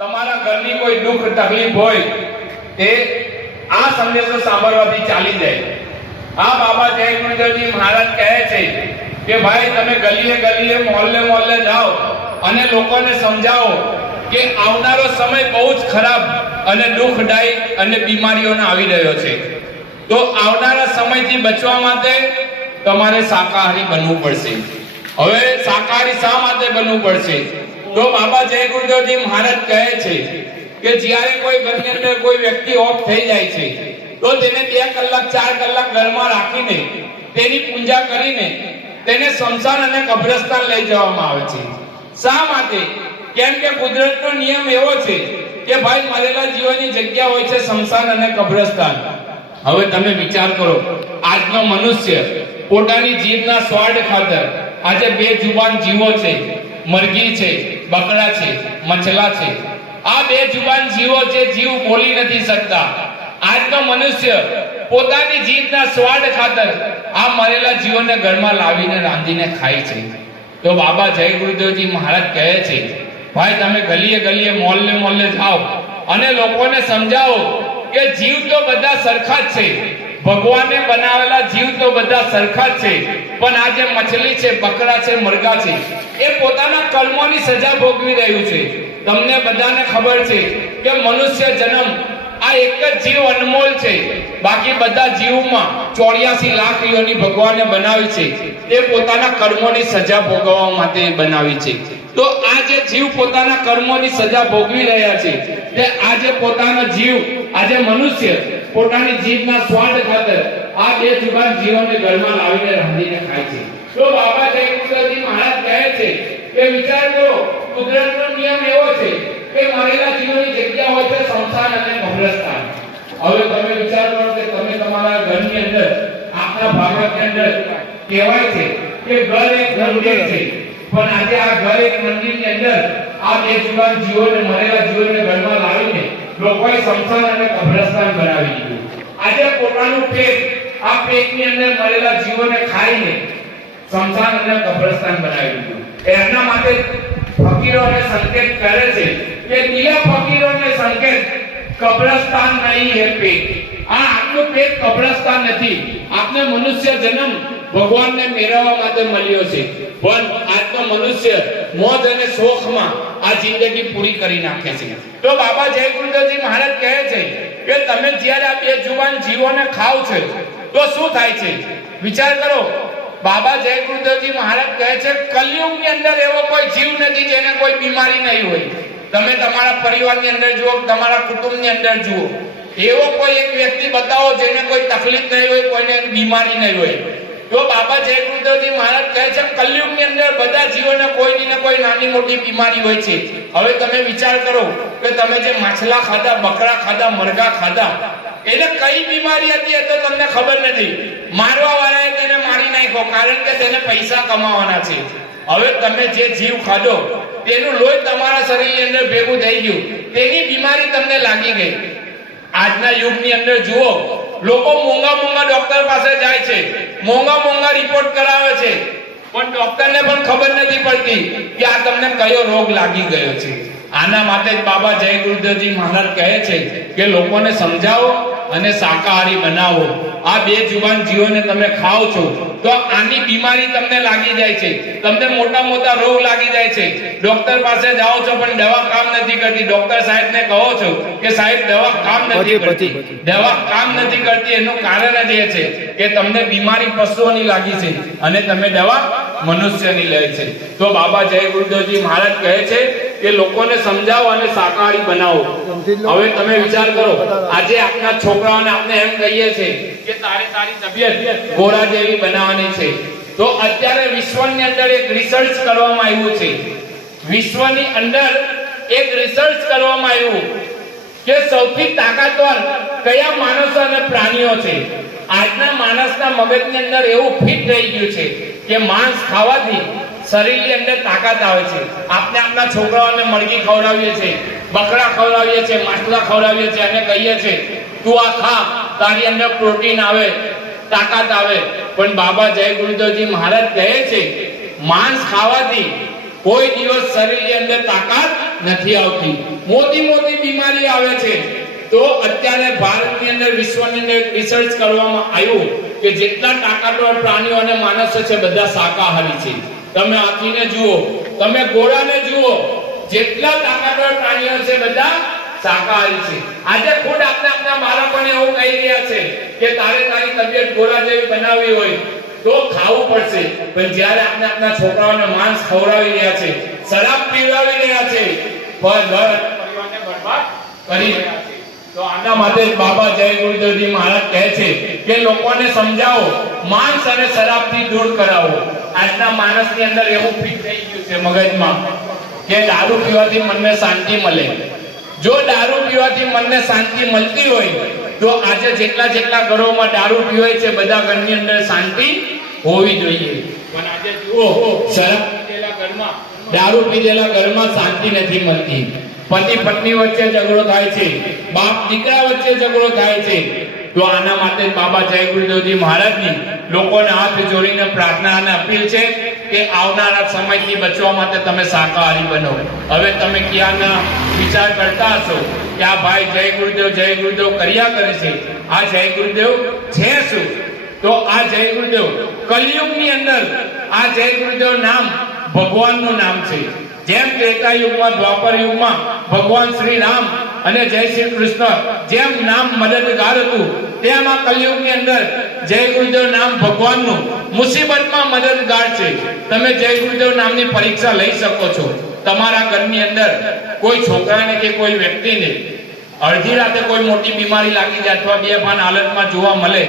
તમારા ઘરની કોઈ દુઃખ તકલીફ હોય તે આ સંદેશો સાંભળવાથી ચાલી જાય. આ બાબા જય ગુરુદેવજી મહારાજ કહે છે કે ભાઈ તમે ગલીએ ગલીએ મોહલ્લે મોહલ્લે જાઓ અને લોકોને સમજાવો કે આવનારો સમય બહુ જ ખરાબ અને દુઃખદાયી અને બીમારીઓનો આવી રહ્યો છે. તો આવનારા સમયથી બચવા માટે તમારે શાકાહારી બનવું પડશે. હવે શાકાહારી શા માટે બનવું પડશે? તો બાબા જય ગુરુદેવજી મહારાજ કહે છે કે જ્યારે કોઈ ઘરની અંદર કોઈ વ્યક્તિ ઓફ થઈ જાય છે તો તેને 2 કલાક 4 કલાક ઘરમાં રાખીને તેની પૂજા કરીને તેને સ્મશાન અને કબ્રસ્તાન લઈ જવામાં આવે છે. શા માટે? કેમ કે કુદરતનો નિયમ એવો છે કે ભાઈ મરેલા જીવોની જગ્યા હોય છે સ્મશાન અને કબ્રસ્તાન. હવે તમે વિચાર કરો, આજનો મનુષ્ય પોતાની જીભના સ્વાદ ખાતર આજે બેજુબાન જીવો છે, મરઘી છે, બકરા છે, મછલા છે. આ બેજુબાન જીવો જે જીવ બોલી નથી શકતા, આજનો મનુષ્ય પોતાની જીભના સ્વાદ ખાતર આ મરેલા જીવોને ઘરમાં લાવીને રાંધીને ખાય છે. તો બાબા જય ગુરુદેવજી મહારાજ કહે છે ભાઈ તમે ગલીએ ગલીએ મોહલ્લે મોહલ્લે જાઓ અને લોકોને સમજાવો કે જીવ તો બધા સરખા જ છે, ભગવાને બનાવેલા જીવ તો બધા સરખા જ છે, પણ આ જે મછલી છે, બકરા છે, મરઘા છે એ પોતાના કર્મોની સજા ભોગવી રહ્યું છે. તમને બધાને ખબર છે કે મનુષ્ય જન્મ આ એક જ જીવ અનમોલ છે, બાકી બધા જીવમાં 84 લાખ યોની ભગવાને બનાવી છે, તે પોતાના કર્મોની સજા ભોગવવા માટે બનાવી છે. તો આ જે જીવ પોતાના કર્મોની સજા ભોગવી રહ્યા છે તે આજે પોતાનો જીવ આજે મનુષ્ય પોતાની જીભના સ્વાદ ખાતર આ બેજુબાન જીવોને ઘરમાં લાવીને રાંધીને ખાય છે. તો બાબા જય ગુરુદેવજી મહારાજ કહે છે કે વિચાર કરો, કુદરતનો નિયમ એવો છે કે મરેલા જીવોની જગ્યા હોય છે સ્મશાન અને કબ્રસ્તાન. હવે તમે વિચાર કરો કે તમે તમારા ઘરની અંદર આપના ભાગવતની અંદર કહેવાય છે કે ઘર એક મંદિર છે, પણ આજે આ ઘર એક મંદિરની અંદર આ બેજુબાન જીવોને મરેલા જીવોને ઘરમાં લાવીને લોકોએ સ્મશાન અને કબ્રસ્તાન બનાવી દીધું. આજે પોતાનું પેટ આ પેટની અંદર મરેલા જીવોને ખાઈને સ્મશાન અને કબ્રસ્તાન બનાવી દીધું. એના માટે ફકીરોને સંકેત કરે છે કે દિયા ફકીરોને સંકેત કબ્રસ્તાન નહીં હે પેટ. આ આપણું પેટ કબ્રસ્તાન નથી. આપને મનુષ્ય જન્મ ભગવાનને મેળવવા માટે મળ્યો છે, પણ આજનો મનુષ્ય મોજ અને શોખમાં આ જિંદગી પૂરી કરી નાખે છે. તો બાબા જય ગુરુદેવજી મહારાજ કહે છે કે તમે જ્યારે આ બેજુબાન જીવોને ખાવ છો તો શું થાય છે? વિચાર કરો. બાબા જય ગુરુદેવજી મહારાજ કહે છે કલયુગની અંદર એવો કોઈ જીવ નથી જેને કોઈ બીમારી નહીં હોય. તમે તમારા પરિવારની અંદર જુઓ, તમારા કુટુંબની અંદર જુઓ, એવો કોઈ એક વ્યક્તિ બતાવો જેને કોઈ તકલીફ નહીં હોય, કોઈને બીમારી નહીં હોય. તો બાબા જય ગુરુદેવજી મહારાજ કહે છે કલયુગની અંદર બધા જીવોને કોઈની ને કોઈ નાની મોટી બીમારી હોય છે. હવે તમે વિચાર કરો કે તમે જે માછલા ખાધા, બકરા ખાધા, મરઘા ખાધા, એને કઈ બીમારી હતી એ તો તમને ખબર નથી. મારવા વાળાએ તેને મારી નાખ્યો કારણ કે તેને પૈસા કમાવાના છે. હવે તમે જે જીવ ખાધો તેનું લોહી તમારા શરીરની અંદર ભેગું થઈ ગયું, તેની બીમારી તમને લાગી ગઈ. આજના યુગની અંદર જુઓ, લોકો મોંઘા મોંઘા ડોક્ટર પાસે જાય છે, મોંઘા મોંઘા રિપોર્ટ કરાવે છે, પણ ડોક્ટરને પણ ખબર નથી પડતી કે આ તમને કયો રોગ લાગી ગયો છે. આના માટે જ બાબા જય ગુરુદેવજી મહારાજ કહે છે કે લોકોને સમજાવો અને શાકાહારી બનાવો. આ બેજુબાન જીવોને તમે ખાઓ છો તો આની બીમારી તમને લાગી જાય છે, તમને મોટા મોટા રોગ લાગી જાય છે. ડોક્ટર પાસે જાઓ છો પણ દવા કામ નથી કરતી. ડોક્ટર સાહેબને કહો છો કે સાહેબ દવા કામ નથી કરતી, દવા કામ નથી કરતી. એનું કારણ જ એ છે કે તમને બીમારી પશુઓની લાગી છે અને તમે દવા મનુષ્યની લે છે. તો બાબા જય ગુરુદેવજી મહારાજ કહે છે કે લોકોને સમજાવો અને શાકાહારી બનાવો. હવે તમે વિચાર કરો, આજે આપના છોકરાઓને આપણે એમ કહીએ છીએ કે તારી તબિયત ઘોડા જેવી બનાવવાની છે. તો અત્યારે વિશ્વની અંદર એક રિસર્ચ કરવામાં આવ્યું છે. વિશ્વની અંદર એક રિસર્ચ કરવામાં આવ્યું કે સૌથી તાકાતવર કયા માણસો અને પ્રાણીઓ છે. આજના માણસના મગજની અંદર એવું ફિટ થઈ ગયું છે કે માંસ ખાવાથી શરીરની અંદર તાકાત આવે છે. આપણે આપણા છોકરાઓને મરઘી ખવડાવીએ છીએ, બકરા ખવડાવીએ છીએ, માછલા ખવડાવીએ છીએ અને કહીએ છીએ તું આ ખા, તારી અંદર પ્રોટીન આવે, તાકાત આવે. પણ બાબા જય ગુરુદેવજી મહારાજ કહે છે માંસ ખાવાથી કોઈ દિવસ શરીરની અંદર તાકાત નથી આવતી, મોટી મોટી બીમારી આવે છે. તો અત્યારે ભારતની અંદર વિશ્વની અંદર રિસર્ચ કરવામાં આવ્યું કે જેટલા તાકાતવર પ્રાણીઓ અને માણસો છે બધા શાકાહારી છે. તમે હાથીને જુઓ, તમે ઘોડાને જુઓ, જેટલા તાકાતવર પ્રાણીઓ છે બધા શાકાહારી છે. આજે ખુદ આપણા બાળકોને એવું કહી રહ્યા છે કે તારે તારી તબિયત ઘોડા જેવી બનાવવી હોય તો ખાવું પડશે, પણ જ્યારે આપણા છોકરાઓને માંસ ખવડાવી રહ્યા છે, શરાબ પીવડાવી રહ્યા છે, ઘર પરિવારને બરબાદ કરી રહ્યા છે. તો આના માટે બાબા જય ગુરુદેવજી મહારાજ કહે છે કે લોકોને સમજાવો, માંસ અને શરાબથી દૂર કરાવો. આજના માણસની અંદર એવું ફિટ થઈ ગયું છે મગજમાં કે દારૂ પીવાથી મનને શાંતિ મળે. જો દારૂ પીવાથી મનને શાંતિ મળતી હોય તો આજે જેટલા ઘરોમાં દારૂ પીવાય છે બધા ઘરની અંદર શાંતિ હોવી જોઈએ. પણ આજે જુઓ, શરાબ પીધેલા ઘરમાં, દારૂ પીધેલા ઘરમાં શાંતિ નથી મળતી. પતિ પત્ની વચ્ચે ઝઘડો થાય છે, બાપ દીકરા વચ્ચે ઝઘડો થાય છે. તો આના માટે બાબા જય ગુરુદેવજી મહારાજની લોકોને હાથ જોડીને પ્રાર્થના અને અપીલ છે કે આવનારા સમયથી બચવા માટે તમે શાકાહારી બનો. હવે તમે ક્યાંના વિચાર કરતા હશો કે આ ભાઈ જય ગુરુદેવ કર્યા કરે છે, આ જય ગુરુદેવ છે શું? તો આ જય ગુરુદેવ કલિયુગની અંદર આ જય ગુરુદેવ નામ ભગવાનનું નામ છે. જેમ ત્રેતા યુગમાં, દ્વાપર યુગમાં ભગવાન શ્રી રામ અને જય શ્રી કૃષ્ણ જેમ નામ મદદગાર હતું, તેમ આ કલિયુગની અંદર જય ગુરુદેવ નામ ભગવાનનું મુસીબતમાં મદદગાર છે. તમે જય ગુરુદેવ નામની પરીક્ષા લઈ શકો છો. તમારા ઘરની અંદર કોઈ છોકરાને કે કોઈ વ્યક્તિને અડધી રાતે કોઈ મોટી બીમારી લાગી જાય અથવા બેભાન હાલતમાં જોવા મળે